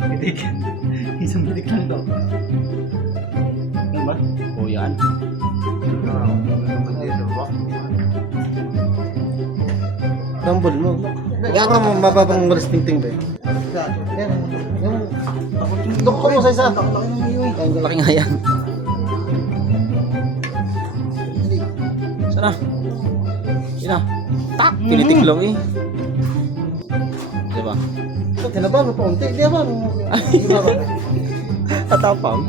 Bitik. Isang bitik lang daw. Ano ba? O yan. Rumble mo. Kaya ka mababang malas tingting ba? Yan. Yung... Doktor mo sa isa. Laki nga yan. Sana. Sina. Tak! Pilitik lang eh. Diba? Tinabang pa unti. Di ba? Tatapang.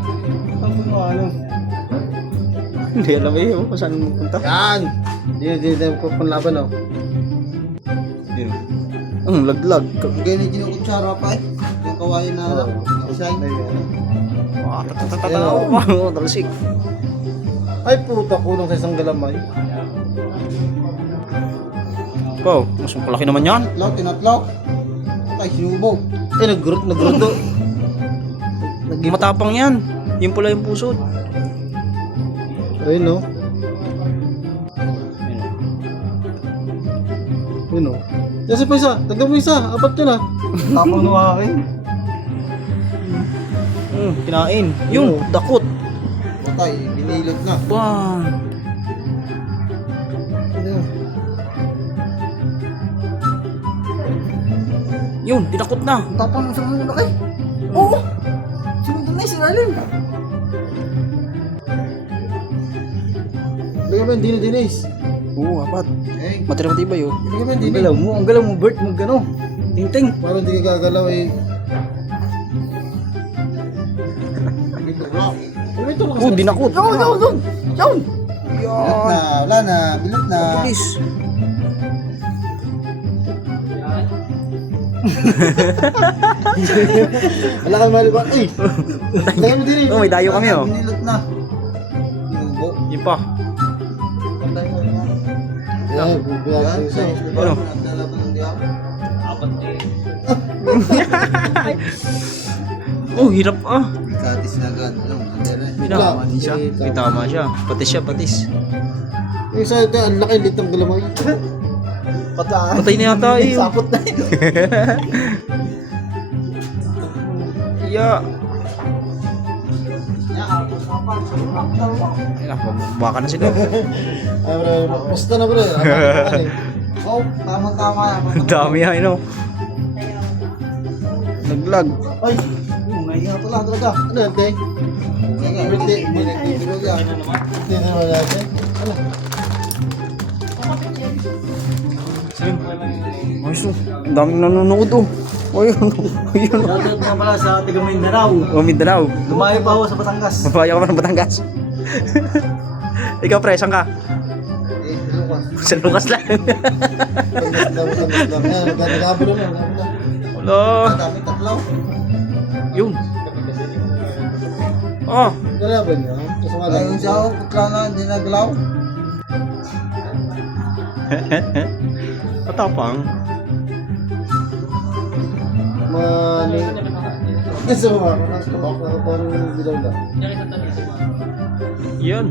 Hindi alam eh kung saan magpunta. Yan! Hindi ko panlaban oh. Yun. Ang laglag. Ganyan kinukutsara pa eh. Yung kawain na design. Wow, tatatataw. Talsik. Ay puta, kulong sa isang galamay. Wow, mas malaki naman yan. Tinatlaw. Ay, sinubo. Ay, nagrudo. Matapang yan. Yung pula yung pusod. Ayun no. Ayun no. Kasi pa isa, tagdan mo isa, apat yun ah. Tapang ng akin. Kinain. Yung dakot. Patay, binilot na. Wow. Yun, tinakot na. Tapang ng sarang laki. Oo! Sunod na yung sinalim. Lagyan mo yung Dino-Dinis. Oo, apat. Eh, Matibay yun. Lagyan mo yung Dino. ang galaw mo, Bert, magano. Ting-ting. Parang hindi ka gagalaw eh. Dito, rock. Ay, may tulong Oo, dinakot. Yun! Yan. Bilot na, wala na, bilot na. Bilis. Wala kang maliban. Ay! Lagyan mo din eh. Oh, may dayo kami oh. Binilot na. Binubo. Yun pa. Patay mo yun. Yan, bubiyag Yan, ko isa. sa diba? Ano? Naglalaban ng diabo. Oh, hirap ah. Ikatis na agad. Ano, nandera. Tama din siya. May tama siya. Patis siya, patis. Yung isa, ang laki litang galamay. Pataan. Patay na yata eh. Sapot na yun. Yeah. Baka na sila. Ay, bro, pusta na bro. Oh, tama-tama yan. Ang dami yan, no? Naglag. Ay, Nahiya pala talaga. ano yan, te? Hindi nagtitulog yan. Hindi naman natin. Ano? Ayos oh. Ang daming nanonood oh. Ayun. Ayun. Shoutout nga pala sa taga Mindanao. Oh, Mindanao. Lumayo pa ako sa Batangas. Mabaya ka pa ng Batangas. Ikaw pre, saan ka? Eh, Lucas. Sa Lucas lang. Tamis lang. Ayan, nagkabalo na. Wala. Dami tatlaw. Yun. Oh. Galaban niya. Kasama lang. Ayun siya ako, putla na, hindi naglaw. Matapang. Mani. Kasi mga parang dilaw na. Yun.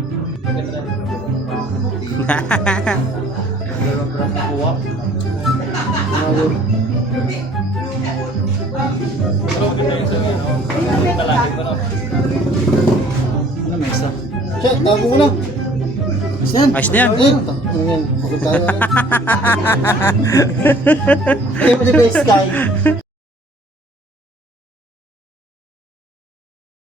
Ano may isa? Siya, tago mo na. Yan. Ayos na yan. Ayun. Ayun. Pagod tayo. Ayun mo di ba yung sky?